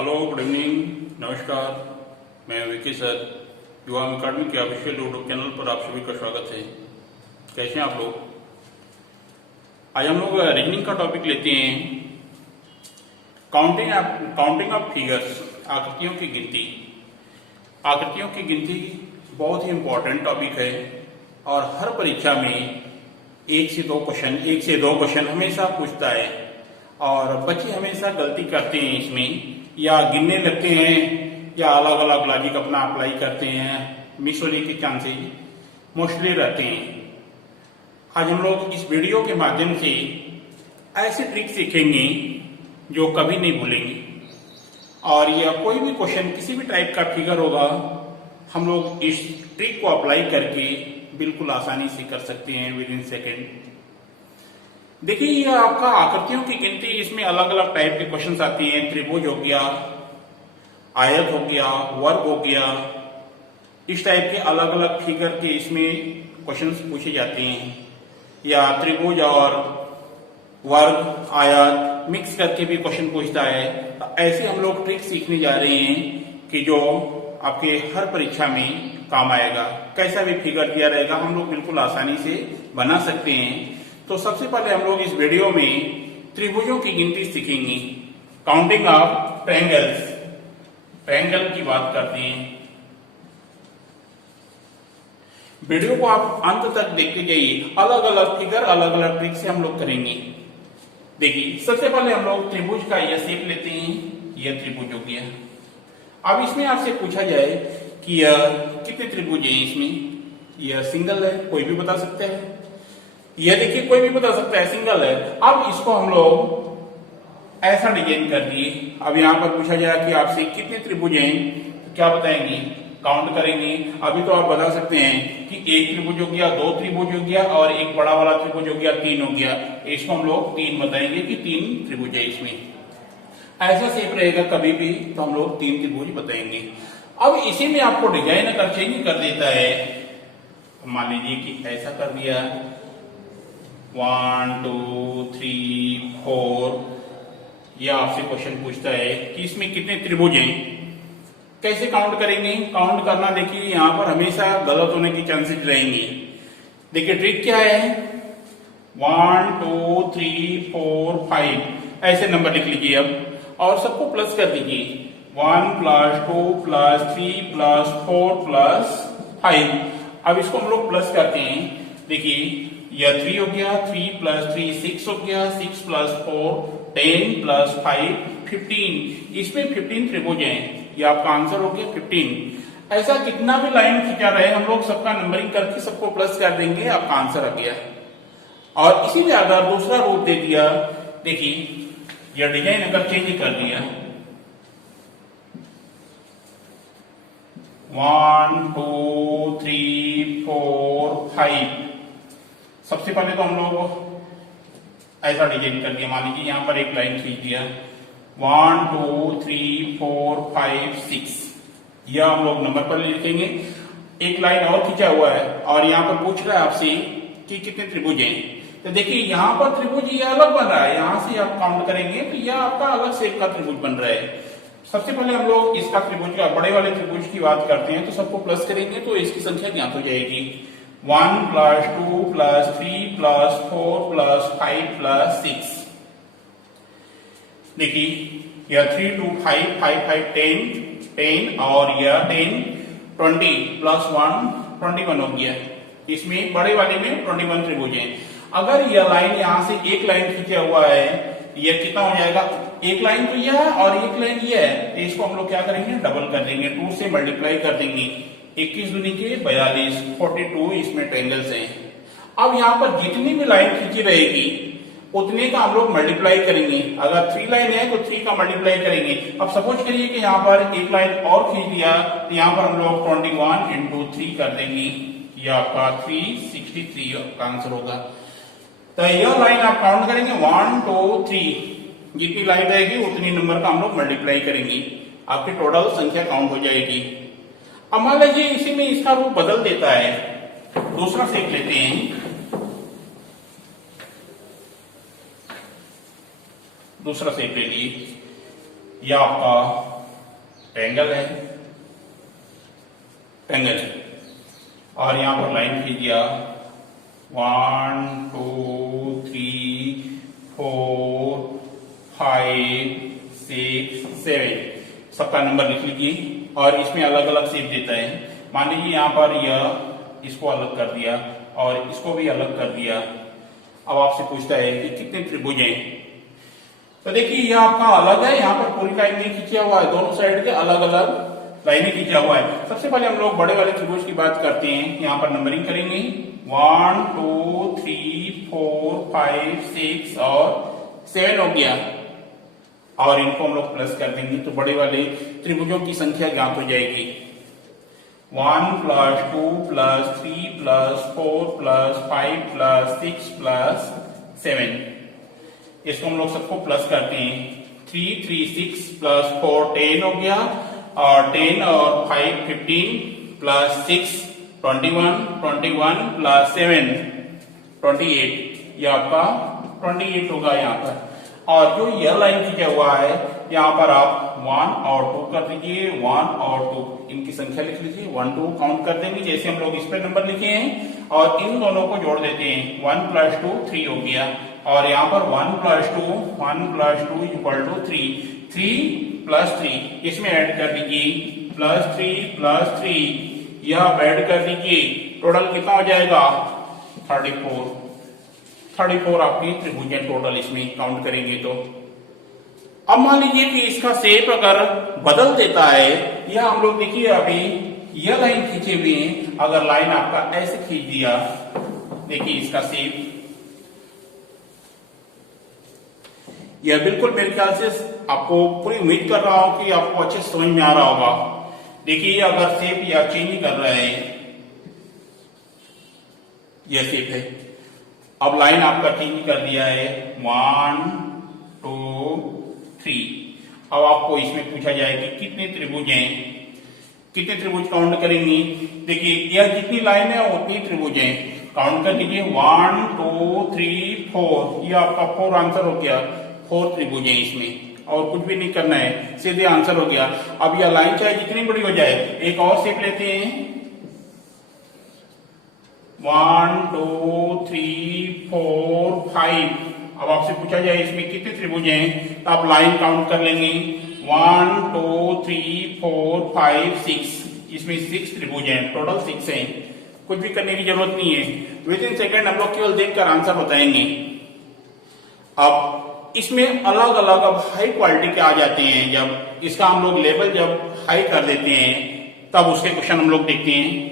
Hello, good evening, नमस्कार। मैं Vicky sir, युवा अकादमी के ऑफिशियल यूट्यूब चैनल पर आप सभी का स्वागत है। कैसे हैं आप लोग? आज हम लोग रीजनिंग का टॉपिक लेते हैं, काउंटिंग ऑफ फिगर्स, आकृतियों की गिनती। आकृतियों की गिनती बहुत ही इम्पोर्टेंट टॉपिक है और हर परीक्षा में एक से दो क्वेश्चन हमेशा पूछता है और बच्चे हमेशा गलती करते हैं इसमें, या गिनने लगते हैं या अलग अलग लॉजिक अपना अप्लाई करते हैं। मिस होने के चांसेस मोस्टली रहते हैं। आज हम लोग इस वीडियो के माध्यम से ऐसे ट्रिक सीखेंगे जो कभी नहीं भूलेंगे, और यह कोई भी क्वेश्चन किसी भी टाइप का फिगर होगा, हम लोग इस ट्रिक को अप्लाई करके बिल्कुल आसानी से कर सकते हैं विद इन सेकेंड। देखिए, ये आपका आकृतियों की गिनती, इसमें अलग अलग टाइप के क्वेश्चंस आती हैं। त्रिभुज हो गया, आयत हो गया, वर्ग हो गया, इस टाइप के अलग अलग फिगर के इसमें क्वेश्चंस पूछे जाते हैं, या त्रिभुज और वर्ग आयत मिक्स करके भी क्वेश्चन पूछता है। तो ऐसे हम लोग ट्रिक सीखने जा रहे हैं कि जो आपके हर परीक्षा में काम आएगा। कैसा भी फिगर दिया रहेगा हम लोग बिल्कुल आसानी से बना सकते हैं। तो सबसे पहले हम लोग इस वीडियो में त्रिभुजों की गिनती सीखेंगे, काउंटिंग ऑफ ट्रायंगल्स। ट्रायंगल की बात करते हैं। वीडियो को आप अंत तक देखते जाइए, अलग अलग फिगर अलग अलग ट्रिक से हम लोग करेंगे। देखिए, सबसे पहले हम लोग त्रिभुज का यह शेप लेते हैं। यह त्रिभुज हो गया। अब इसमें आपसे पूछा जाए कि यह कितने त्रिभुज हैं इसमें, यह सिंगल है, कोई भी बता सकता है। यह देखिए, कोई भी बता सकता है सिंगल है। अब इसको हम लोग ऐसा डिजाइन कर दिए। अब यहां पर पूछा जाए कि आपसे कितने त्रिभुज हैं, तो क्या बताएंगे, काउंट करेंगे। अभी तो आप बता सकते हैं कि एक त्रिभुज हो गया, दो त्रिभुज हो गया, और एक बड़ा वाला त्रिभुज हो गया, तीन हो गया। इसको हम लोग तीन बताएंगे कि तीन त्रिभुज है इसमें। ऐसा शेप रहेगा कभी भी तो हम लोग तीन त्रिभुज बताएंगे। अब इसी में आपको डिजाइन अगर चेंज कर देता है, मान लीजिए कि ऐसा कर दिया, 1 2 3 4, यह आपसे क्वेश्चन पूछता है कि इसमें कितने त्रिभुज हैं, कैसे काउंट करेंगे। काउंट करना देखिए, यहां पर हमेशा गलत होने की चांसेस रहेंगे। देखिए ट्रिक क्या है, 1 2 3 4 5 ऐसे नंबर लिख लीजिए अब, और सबको प्लस कर दीजिए। 1 + 2 + 3 + 4 + 5। अब इसको हम लोग प्लस करते हैं। देखिए, यह 3 हो गया, 3 + 3 6 हो गया, 6 + 4 10 + 5 15। इसमें 15 त्रिभुज हैं। ये आपका आंसर हो गया 15। ऐसा कितना भी लाइन खींचा रहे हम लोग सबका नंबरिंग करके सबको प्लस कर देंगे, आपका आंसर आ गया। और इसी में अगर दूसरा रूप दे दिया, देखिए यह डिजाइन अगर चेंज कर दिया, 1 2 3 4 5, सबसे पहले तो हम लोग ऐसा डिजाइन कर दिया। मान लीजिए यहां पर एक लाइन खींच दिया, 1 2 3 4 5 6, यह हम लोग नंबर पर लिखेंगे। एक लाइन और खींचा हुआ है और यहां पर पूछ रहा है आपसे कि कितने त्रिभुज हैं। तो देखिए यहां पर त्रिभुज ये अलग बन रहा है, यहां से आप काउंट करेंगे तो यह आपका अलग शेप का त्रिभुज बन रहा है। सबसे पहले हम लोग इसका त्रिभुज का, बड़े वाले त्रिभुज की बात करते हैं, तो सबको प्लस करेंगे तो इसकी संख्या ज्ञात हो जाएगी। 1 + 2 + 3 + 4 + 5 + 6। देखिए यह 3 2 5 5 5 10 10, और यह 10 20 + 1 21 हो गया। इसमें बड़े वाले में 21 त्रिभुज हैं। अगर यह लाइन यहां से एक लाइन खींचा हुआ है, यह कितना हो जाएगा, एक लाइन तो यह है और एक लाइन यह है, तो इसको हम लोग क्या करेंगे, डबल कर देंगे, 2 से मल्टीप्लाई कर देंगे। 21 दूनी के 42, 42 इसमें ट्रायंगल्स हैं। अब यहाँ पर जितनी भी लाइन खींची रहेगी उतने का हम लोग मल्टीप्लाई करेंगे। अगर 3 लाइन है तो 3 का मल्टीप्लाई करेंगे। अब सपोज करिए कि यहाँ पर एक लाइन और खींच दिया, तो यहाँ पर हम लोग 21 × 3 कर देंगे, यह आपका 363 का आंसर होगा। तो यह लाइन आप काउंट करेंगे, 1 2 3, जितनी लाइन रहेगी उतनी नंबर का हम लोग मल्टीप्लाई करेंगे, आपकी टोटल संख्या काउंट हो जाएगी। अब मान लीजिए इसी में इसका रूप बदल देता है, दूसरा शेप लेते हैं। दूसरा शेप ले लीजिए, यह आपका ट्रायंगल है, ट्रायंगल है। और यहां पर लाइन खींच दिया 1 2 3 4 5 6 7 सबका नंबर लिख लीजिए। और इसमें अलग अलग शेप देता है। मान लीजिए यहाँ पर यह इसको अलग कर दिया और इसको भी अलग कर दिया। अब आपसे पूछता है कि कितने त्रिभुज हैं। तो देखिए ये आपका अलग है, यहाँ पर पूरी लाइन नहीं खींचा हुआ है, दोनों साइड के अलग अलग लाइनें खींचा हुआ है। सबसे पहले हम लोग बड़े वाले त्रिभुज की बात करते हैं। यहाँ पर नंबरिंग करेंगे 1 2 3 4 5 6 और 7 हो गया। और इनको हम लोग प्लस कर देंगे तो बड़े वाले त्रिभुजों की संख्या ज्ञात हो जाएगी। 1 + 2 + 3 + 4 + 5 + 6 + 7। इसको हम लोग सबको प्लस करते हैं। 3 3 6 + 4 10 हो गया। और 10 और 5 15 + 6 21 21 + 7 28। ये आपका 28 होगा यहाँ पर। और जो यह लाइन खींचा हुआ है यहाँ पर आप 1 और 2 कर दीजिए। 1 और 2 इनकी संख्या लिख लीजिए। 1 2 काउंट कर देंगे जैसे हम लोग इस पर नंबर लिखे हैं और इन दोनों को जोड़ देते हैं। 1 + 2 3 हो गया। और यहाँ पर 1 + 2 = 3 3 + 3 इसमें ऐड कर दीजिए +3 +3 यह ऐड कर दीजिए। टोटल कितना हो जाएगा 34 आपकी त्रिभुज है टोटल इसमें काउंट करेंगे तो। अब मान लीजिए कि इसका शेप अगर बदल देता है, यह हम लोग देखिए अभी यह लाइन खींचे हुए हैं। अगर लाइन आपका ऐसे खींच दिया, देखिए इसका शेप यह बिल्कुल मेरे ख्याल से आपको पूरी उम्मीद कर रहा हूं कि आपको अच्छे समझ में आ रहा होगा। देखिए अगर शेप या चेंज कर रहे हैं, यह शेप है। अब लाइन आपका चेंज कर दिया है 1 2 3। अब आपको इसमें पूछा जाए कि कितने त्रिभुज हैं, कितने त्रिभुज काउंट करेंगे। देखिए यह जितनी लाइन है उतनी त्रिभुज हैं, काउंट कर लीजिए 1 2 3 4। ये आपका 4 आंसर हो गया। 4 त्रिभुज हैं इसमें और कुछ भी नहीं करना है, सीधे आंसर हो गया। अब यह लाइन चाहे जितनी बड़ी हो जाए, एक और शेप लेते हैं 1 2 3 4 5। अब आपसे पूछा जाए इसमें कितने त्रिभुज हैं, तो आप लाइन काउंट कर लेंगे 1 2 3 4 5 6। इसमें 6 त्रिभुज हैं, टोटल 6 हैं। कुछ भी करने की जरूरत नहीं है, विद इन सेकेंड हम लोग केवल देखकर आंसर बताएंगे। अब इसमें अलग अलग अब हाई क्वालिटी के आ जाते हैं। जब इसका हम लोग लेवल जब हाई कर देते हैं तब उसके क्वेश्चन हम लोग देखते हैं।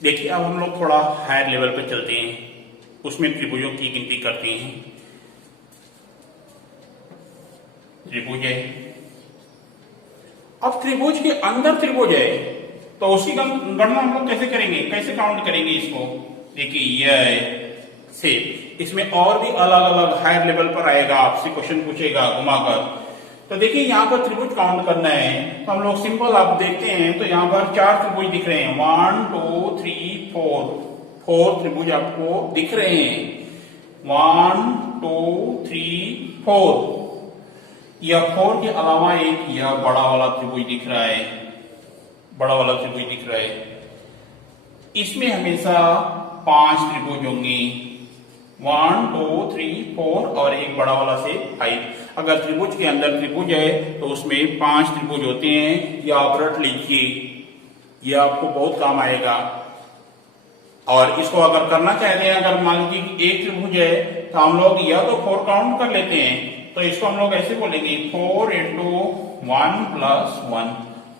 देखिए अब हम लोग थोड़ा हायर लेवल पे चलते हैं, उसमें त्रिभुजों की गिनती करते हैं। त्रिभुज है, अब त्रिभुज के अंदर त्रिभुज है तो उसकी गणना हम लोग कैसे करेंगे, कैसे काउंट करेंगे इसको। देखिए यह है शेप, इसमें और भी अलग अलग हायर लेवल पर आएगा, आपसे क्वेश्चन पूछेगा घुमाकर। तो देखिए यहाँ पर त्रिभुज काउंट करना है तो हम लोग सिंपल आप देखते हैं तो यहाँ पर 4 त्रिभुज दिख रहे हैं। 1 2 3 4 त्रिभुज आपको दिख रहे हैं। 1 2 3 4। यह 4 के अलावा एक यह बड़ा वाला त्रिभुज दिख रहा है, बड़ा वाला त्रिभुज दिख रहा है। इसमें हमेशा 5 त्रिभुज होंगे। 1 2 3 4 और एक बड़ा वाला से 5। अगर त्रिभुज के अंदर त्रिभुज है तो उसमें 5 त्रिभुज होते हैं। यह आप रट लीजिए, यह आपको बहुत काम आएगा। और इसको अगर करना चाहते हैं, अगर मान लीजिए कि एक त्रिभुज है तो हम लोग या तो 4 काउंट कर लेते हैं, तो इसको हम लोग ऐसे बोलेंगे 4 × 1 + 1।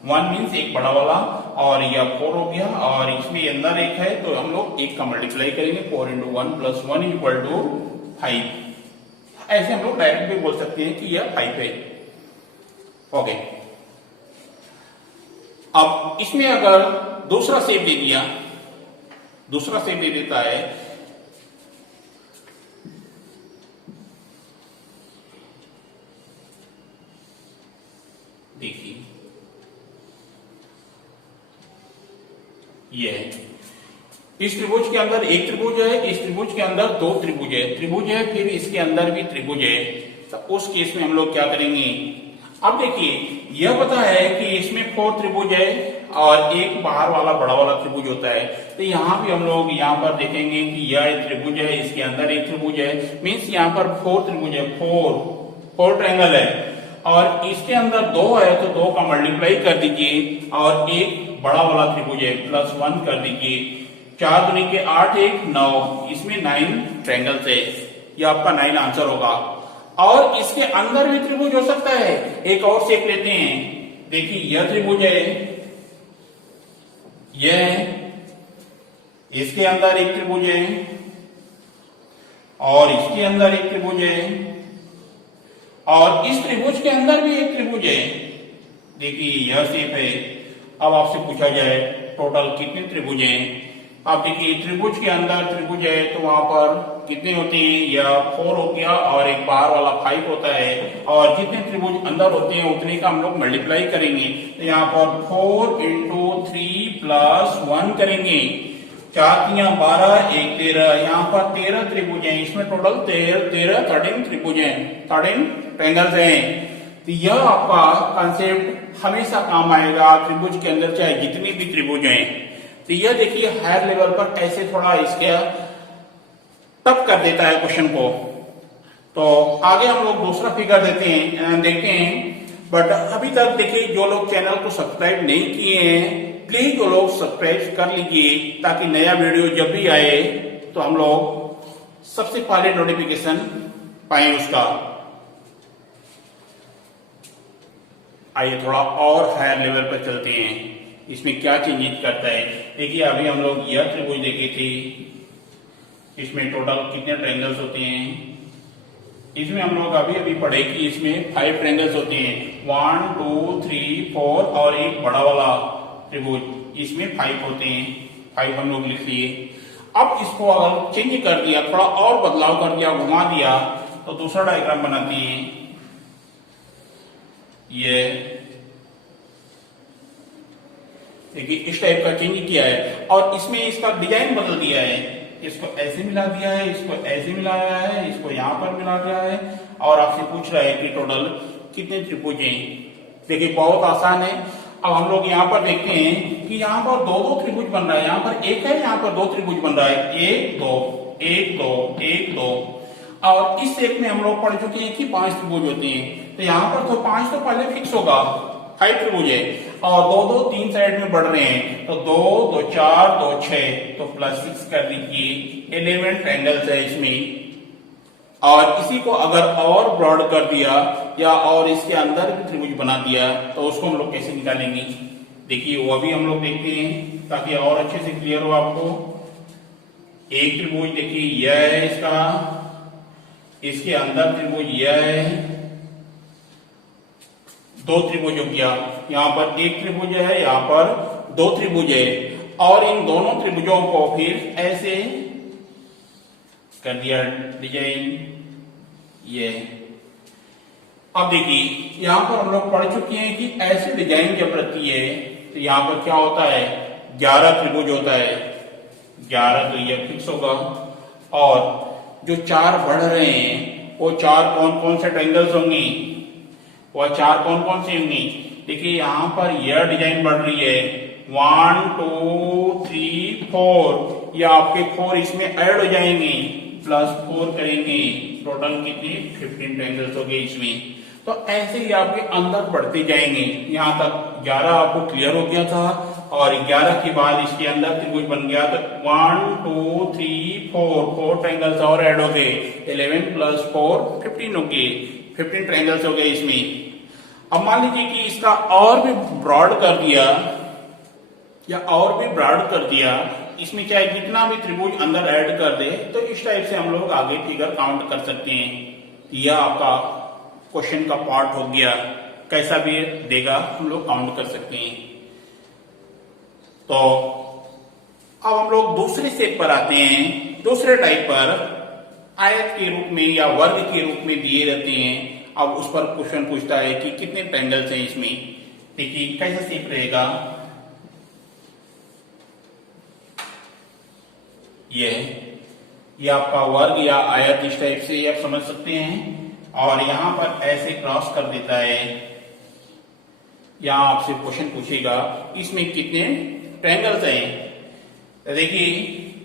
1 मीन्स एक बड़ा वाला और यह 4 हो गया। और इसमें अंदर एक है तो हम लोग एक का मल्टीप्लाई करेंगे। 4 × 1 + 1 = 5। ऐसे हम लोग डायरेक्ट भी बोल सकते हैं कि यह 5 है। ओके, अब इसमें अगर दूसरा शेप दे दिया, दूसरा शेप दे देता है, देखिए ये है। इस त्रिभुज के अंदर एक त्रिभुज है, इस त्रिभुज के अंदर 2 त्रिभुज है, फिर इसके अंदर भी त्रिभुज है। तो उस केस में हम लोग क्या करेंगे। अब देखिए यह पता है कि इसमें 4 त्रिभुज है और एक बाहर वाला बड़ा वाला त्रिभुज होता है, तो यहाँ भी हम लोग यहाँ पर देखेंगे कि यह त्रिभुज है, इसके अंदर एक त्रिभुज है, मीन्स यहाँ पर 4 त्रिभुज है, 4 ट्रायंगल है और इसके अंदर 2 है तो 2 का मल्टीप्लाई कर दीजिए और एक बड़ा वाला त्रिभुज है +1 कर दीजिए। 4 दूनी के 8 1 9, इसमें 9 ट्रायंगल्स है, ये आपका 9 आंसर होगा। और इसके अंदर भी त्रिभुज हो सकता है, एक और शेप लेते हैं। देखिए यह त्रिभुज है, यह है, इसके अंदर एक त्रिभुज है और इसके अंदर एक त्रिभुज है और इस त्रिभुज के अंदर भी एक त्रिभुज है। देखिए यह शेप है। अब आपसे पूछा जाए टोटल कितने त्रिभुज हैं। अब देखिए त्रिभुज के अंदर त्रिभुज है तो वहां पर कितने होते हैं, या 4 हो गया और एक बाहर वाला 5 होता है और जितने त्रिभुज अंदर होते हैं उतने का हम लोग मल्टीप्लाई करेंगे। तो यहाँ पर 4 × 3 + 1 करेंगे। 4 × 12 1 13, यहाँ पर 13 त्रिभुज हैं, इसमें टोटल 13 त्रिभुज हैं, 13 ट्रायंगल्स हैं। तो यह आपका कंसेप्ट हमेशा काम आएगा त्रिभुज के अंदर चाहे जितने भी त्रिभुज हैं। तो यह देखिए हायर लेवल पर ऐसे थोड़ा इसके टफ कर देता है क्वेश्चन को। तो आगे हम लोग दूसरा फिगर देखते हैं। बट अभी तक देखिए जो लोग चैनल को सब्सक्राइब नहीं किए हैं प्लीज वो लोग सब्सक्राइब कर लीजिए ताकि नया वीडियो जब भी आए तो हम लोग सबसे पहले नोटिफिकेशन पाए उसका। आइए थोड़ा और हायर लेवल पर चलते हैं, इसमें क्या चेंजेस करता है। देखिए अभी हम लोग यह त्रिभुज देखे थे, इसमें टोटल कितने ट्रायंगल्स होते हैं। इसमें हम लोग अभी पढ़े कि इसमें 5 ट्रायंगल्स होते हैं, 1 2 3 4 और एक बड़ा वाला त्रिभुज, इसमें 5 होते हैं। 5 हम लोग लिख लिए। अब इसको अगर चेंज कर दिया, थोड़ा और बदलाव कर दिया, घुमा दिया, तो दूसरा डायग्राम बनाते हैं। ये देखिए इस टाइप का चेंज किया है और इसमें इसका डिजाइन बदल दिया है। इसको ऐसे मिला दिया है, इसको ऐसे मिलाया है, इसको यहाँ पर मिला दिया है और आपसे पूछ रहा है कि टोटल कितने त्रिभुज हैं। देखिए बहुत आसान है। अब हम लोग यहाँ पर देखते हैं कि यहाँ पर 2 त्रिभुज बन रहा है, यहाँ पर एक है, यहाँ पर 2 त्रिभुज बन रहा है, 1 2 1 2 1 2। और इस शेप में हम लोग पढ़ चुके हैं कि 5 त्रिभुज होते हैं, तो यहाँ पर तो 5 तो पहले फिक्स होगा, 5 त्रिभुज है और 2 2 3 साइड में बढ़ रहे हैं, तो 2 2 4 2 6, तो +6 कर दीजिए। 11 ट्रायंगल्स है इसमें। और इसी को अगर और ब्रॉड कर दिया या और इसके अंदर भी त्रिभुज बना दिया तो उसको हम लोग कैसे निकालेंगे। देखिए वो भी हम लोग देखते हैं ताकि और अच्छे से क्लियर हो आपको। एक त्रिभुज देखिए यह है इसका, इसके अंदर त्रिभुज यह है, 2 त्रिभुज हो गया, यहाँ पर एक त्रिभुज है, यहाँ पर 2 त्रिभुज है और इन दोनों त्रिभुजों को फिर ऐसे कर दिया डिजाइन। ये अब देखिए यहाँ पर हम लोग पढ़ चुके हैं कि ऐसे डिजाइन जब रहती है तो यहाँ पर क्या होता है, 11 त्रिभुज होता है, 11 तो ये फिक्स होगा। और जो 4 बढ़ रहे हैं वो 4 कौन कौन से ट्रायंगल्स होंगे, वह 4 कौन कौन से होंगे। देखिए यहाँ पर यह डिजाइन बढ़ रही है, 1 2 3 4, या आपके 4 इसमें ऐड हो जाएंगे, +4 करेंगे, टोटल कितने 15 ट्रायंगल्स हो गए इसमें। तो ऐसे ही आपके अंदर बढ़ते जाएंगे। यहाँ तक 11 आपको क्लियर हो गया था और 11 के बाद इसके अंदर त्रिभुज बन गया, तो 1 2 3 4 ट्रायंगल्स और ऐड हो गए, 11 + 4 15 हो गए, 15 ट्रायंगल्स हो गए इसमें। अब मान लीजिए कि इसका और भी ब्रॉड कर दिया या और भी ब्रॉड कर दिया, इसमें चाहे जितना भी त्रिभुज अंदर ऐड कर दे, तो इस टाइप से हम लोग आगे फिगर काउंट कर सकते हैं। यह आपका क्वेश्चन का पार्ट हो गया, कैसा भी देगा हम लोग काउंट कर सकते हैं। तो अब हम लोग दूसरे स्टेप पर आते हैं। दूसरे टाइप पर आयत के रूप में या वर्ग के रूप में दिए रहते हैं। अब उस पर क्वेश्चन पूछता है कि कितने ट्रायंगल्स हैं इसमें। देखिए कैसा शेप रहेगा, ये आपका वर्ग या आयत, इस टाइप से आप समझ सकते हैं। और यहां पर ऐसे क्रॉस कर देता है। यहां आपसे क्वेश्चन पूछेगा इसमें कितने ट्रायंगल्स हैं। तो देखिए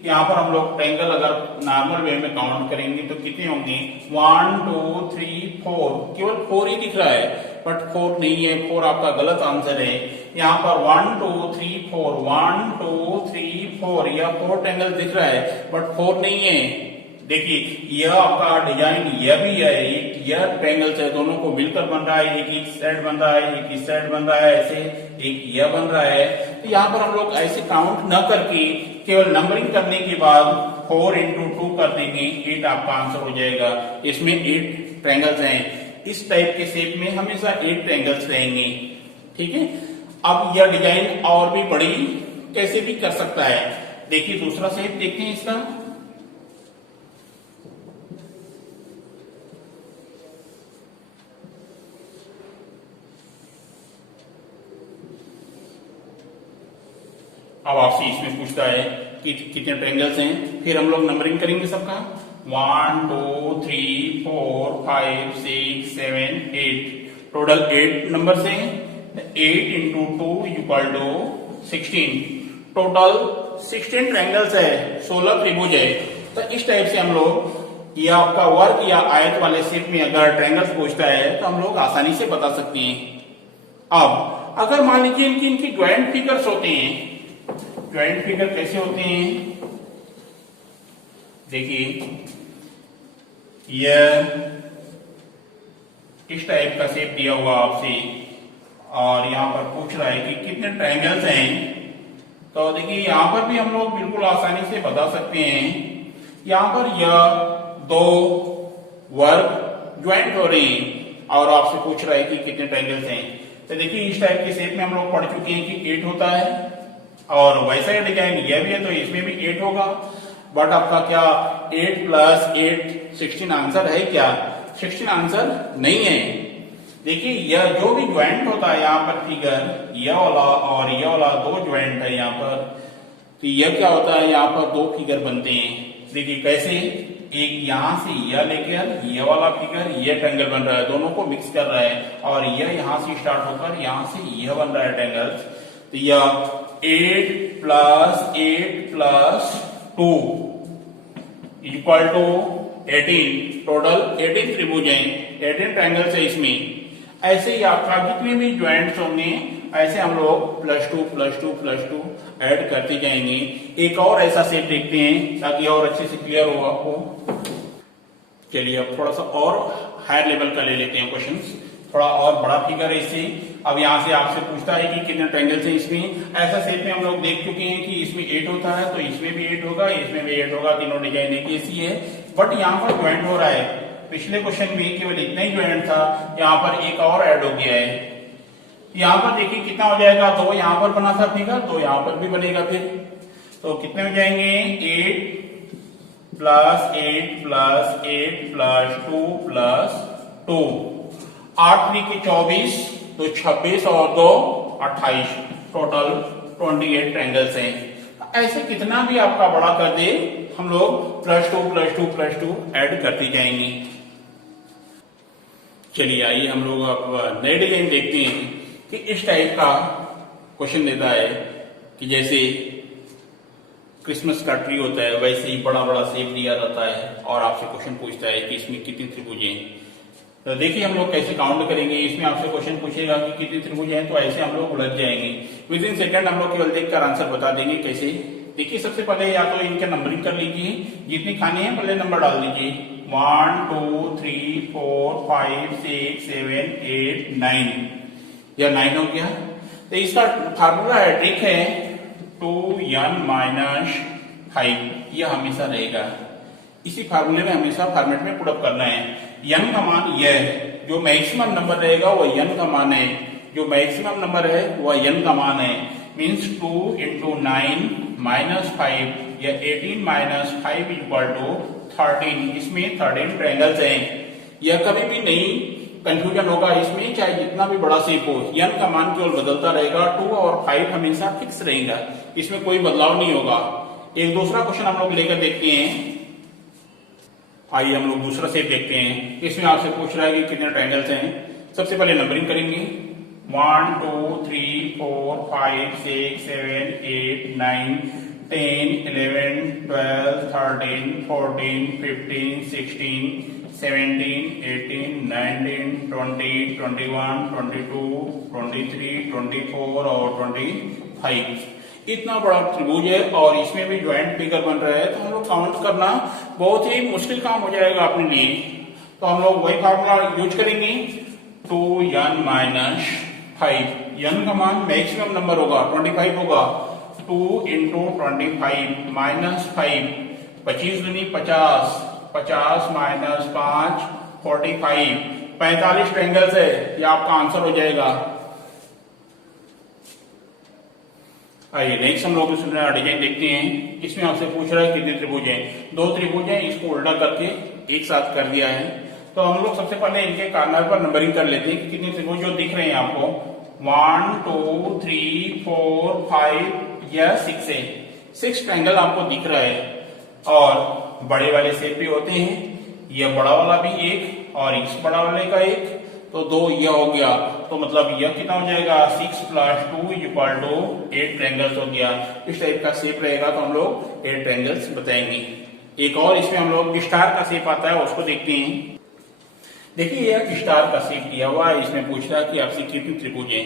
यहां पर हम लोग ट्रायंगल अगर नॉर्मल वे में काउंट करेंगे तो कितने होंगे 1 2 3 4, केवल 4 ही दिख रहा है, बट 4 नहीं है, 4 आपका गलत आंसर है। यहाँ पर 1 2 3 4 1 2 3 4 यह 4 ट्रायंगल दिख रहा है, बट 4 नहीं है। देखिए यह आपका डिजाइन यह भी है, एक यह ट्रायंगल्स है, दोनों को मिलकर बन रहा है, एक साइड बन रहा है, एक इस साइड बन रहा है, ऐसे एक यह बन रहा है। तो यहाँ पर हम लोग ऐसे काउंट न करके केवल नंबरिंग करने के बाद 4 into 2 कर देंगे, 8 आपका आंसर हो जाएगा। इसमें 8 ट्रायंगल्स हैं। इस टाइप के शेप में हमेशा 8 ट्रायंगल्स रहेंगे। ठीक है, अब यह डिजाइन और भी बड़ी कैसे भी कर सकता है। देखिए दूसरा शेप देखते हैं इसका। अब आपसे इसमें पूछता है कि कितने ट्रायंगल्स हैं, फिर हम लोग नंबरिंग करेंगे सबका 1 2 3 4 5 6 7 8, टोटल 8 नंबर से 8 into 2 equal to 16, total 16 triangles है, 16 त्रिभुज है। तो इस टाइप से हम लोग या आपका वर्ग या आयत वाले शेप में अगर ट्रायंगल्स पूछता है तो हम लोग आसानी से बता सकते हैं। अब अगर मान लीजिए इनकी ज्वाइंट फिगर्स होते हैं, ज्वाइंट फिगर कैसे होते हैं, देखिए यह इस टाइप का शेप दिया हुआ आपसे और यहां पर पूछ रहा है कि कितने ट्रायंगल्स हैं। तो देखिए यहां पर भी हम लोग बिल्कुल आसानी से बता सकते हैं। यहां पर यह 2 वर्ग ज्वाइंट हो रहे हैं और आपसे पूछ रहा है कि कितने ट्रायंगल्स हैं। तो देखिए इस टाइप के शेप में हम लोग पढ़ चुके हैं कि 8 होता है, और वैसा ही डिजाइन यह भी है तो इसमें भी 8 होगा। बट आपका क्या 8 plus 8 16 आंसर है क्या? 16 आंसर नहीं है। देखिए यह जो भी ज्वाइंट होता है यहाँ पर फिगर, यह वाला और यह वाला 2 ज्वाइंट है यहाँ पर, तो यह क्या होता है, यहाँ पर 2 फिगर बनते हैं। देखिए कैसे, एक यहां से यह लेकर यह वाला फिगर, यह ट्रायंगल बन रहा है, दोनों को मिक्स कर रहा है, और यह यहां से स्टार्ट होकर यहां से यह बन रहा है ट्रायंगल। तो यह 8 plus 8 plus 2 equal to 18, total 18 त्रिभुज हैं, 18 ट्रायंगल्स है इसमें। ऐसे ही आपका जितने भी ज्वाइंट्स होंगे ऐसे हम लोग +2 +2 +2 ऐड करते जाएंगे। एक और ऐसा सेट देखते हैं ताकि और अच्छे से क्लियर हो आपको। चलिए अब थोड़ा सा और हायर लेवल का ले लेते हैं क्वेश्चन, थोड़ा और बड़ा फिगर है इससे। अब यहां से आपसे पूछता है कि कितने ट्रायंगल्स हैं इसमें। ऐसा सेट में हम लोग देख चुके हैं कि इसमें 8 होता है, तो इसमें भी 8 होगा, इसमें भी 8 होगा, तीनों डिजाइन एक जैसी है। बट यहाँ पर ज्वाइंट हो रहा है, पिछले क्वेश्चन में केवल इतना ही ज्वाइंट था, यहाँ पर एक और ऐड हो गया है। यहाँ पर देखिए कितना हो जाएगा, 2 यहाँ पर बना था फिगर, 2 यहाँ पर भी बनेगा। फिर तो कितने हो जाएंगे, 8 plus 8 plus 8 plus 2 plus 2, 8 3 के 24, तो 26 और 2 28, टोटल 28 ट्रायंगल्स हैं। ऐसे कितना भी आपका बड़ा कर दे हम लोग +2 +2 +2 ऐड करते जाएंगे। चलिए आइए हम लोग अब नए डिजाइन देखते हैं कि इस टाइप का क्वेश्चन देता है कि जैसे क्रिसमस का ट्री होता है वैसे ही बड़ा बड़ा शेप दिया रहता है और आपसे क्वेश्चन पूछता है कि इसमें कितनी त्रिभुज हैं। तो देखिए हम लोग कैसे काउंट करेंगे। इसमें आपसे क्वेश्चन पूछेगा कि कितनी त्रिभुज हैं, तो ऐसे हम लोग उलझ जाएंगे। विद इन सेकंड हम लोग केवल देखकर आंसर बता देंगे कैसे। देखिए सबसे पहले या तो इनके नंबरिंग कर लीजिए, जितनी खाने हैं पहले नंबर डाल दीजिए, 1 2 3 4 5 6 7 8 9, यह 9 हो गया। तो इसका फार्मूला है, ट्रिक है 2n - 5, यह हमेशा रहेगा। इसी फार्मूले में हमेशा फॉर्मेट में पुट अप करना है। n का मान यह है, जो मैक्सिमम नंबर रहेगा वो n का मान है, जो मैक्सिमम नंबर है वह n का मान है। मीन्स 2 × 9 - 5 या 18 - 5 इक्वल टू 13। इसमें 13 ट्रायंगल्स हैं। यह कभी भी नहीं कंफ्यूजन होगा इसमें, चाहे जितना भी बड़ा शेप हो, n का मान केवल बदलता रहेगा, 2 और 5 हमेशा फिक्स रहेगा, इसमें कोई बदलाव नहीं होगा। एक दूसरा क्वेश्चन हम लोग लेकर देखते हैं। आइए हम लोग दूसरा शेप देखते हैं। इसमें आपसे पूछ रहा है कि कितने ट्रायंगल्स हैं। सबसे पहले नंबरिंग करेंगे 1 2 3 4 5 6 7 8 9 10 11 12 13 14 15 16 17 18 19 20 21 22 23 24 और 25। इतना बड़ा त्रिभुज है और इसमें भी ज्वाइंट फिगर बन रहा है, तो हम लोग काउंट करना बहुत ही मुश्किल काम हो जाएगा अपने लिए। तो हम लोग वही फार्मूला यूज करेंगे 2n माइनस 5। n का मान मैक्सिमम नंबर होगा 25 होगा। 2 इंटू 25 माइनस 5, 25 दूनी 50, 50 माइनस 5 45, 45 ट्रायंगल्स है। यह आपका आंसर हो जाएगा। आइए नेक्स्ट हम लोग इसमें डिजाइन देखते हैं। इसमें आपसे पूछ रहा है कितने त्रिभुज हैं। 2 त्रिभुज हैं, इसको उल्टा करके एक साथ कर दिया है। तो हम लोग सबसे पहले इनके कॉर्नर पर नंबरिंग कर लेते हैं कि कितने त्रिभुज जो दिख रहे हैं आपको। 1 2 3 4 5 या 6 है। 6 ट्रायंगल आपको दिख रहा है और बड़े वाले शेप भी होते हैं। यह बड़ा वाला भी एक और इस बड़ा वाले का एक, तो 2 यह हो गया। तो मतलब यह कितना हो जाएगा 6 + 2 = 8 ट्रायंगल्स हो गया। इस टाइप का शेप रहेगा तो हम लोग 8 ट्रायंगल्स बताएंगे। एक और इसमें हम लोग स्टार का शेप आता है, उसको देखते हैं। देखिए यह स्टार का शेप दिया हुआ है। इसमें पूछ रहा है कि आपसे कितने त्रिभुज हैं।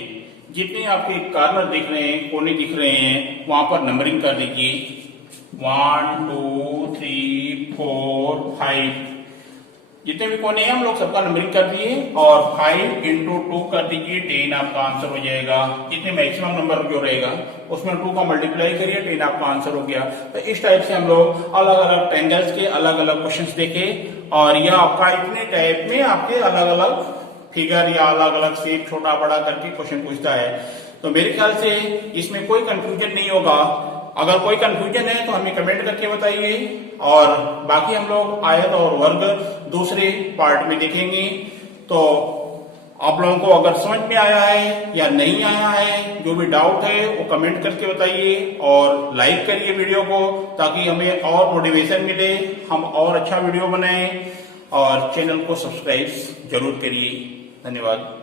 जितने आपके कॉर्नर दिख रहे हैं, कोने दिख रहे हैं, वहां पर नंबरिंग कर दीजिए 1 2 3 4 5। जितने भी कोने हैं हम लोग सबका नंबरिंग कर दिए और 5 इंटू 2 कर दीजिए, 10 आपका आंसर हो जाएगा। जितने मैक्सिमम नंबर जो रहेगा उसमें 2 का मल्टीप्लाई करिए, 10 आपका आंसर हो गया। तो इस टाइप से हम लोग अलग अलग ट्रायंगल्स के अलग अलग क्वेश्चंस देखे और यह आपका इतने टाइप में आपके अलग अलग फिगर या अलग अलग शेप छोटा बड़ा करके क्वेश्चन पूछता है। तो मेरे ख्याल से इसमें कोई कंफ्यूजन नहीं होगा। अगर कोई कंफ्यूजन है तो हमें कमेंट करके बताइए और बाकी हम लोग आयत और वर्ग दूसरे पार्ट में देखेंगे। तो आप लोगों को अगर समझ में आया है या नहीं आया है, जो भी डाउट है वो कमेंट करके बताइए और लाइक करिए वीडियो को, ताकि हमें और मोटिवेशन मिले, हम और अच्छा वीडियो बनाएं। और चैनल को सब्सक्राइब जरूर करिए। धन्यवाद।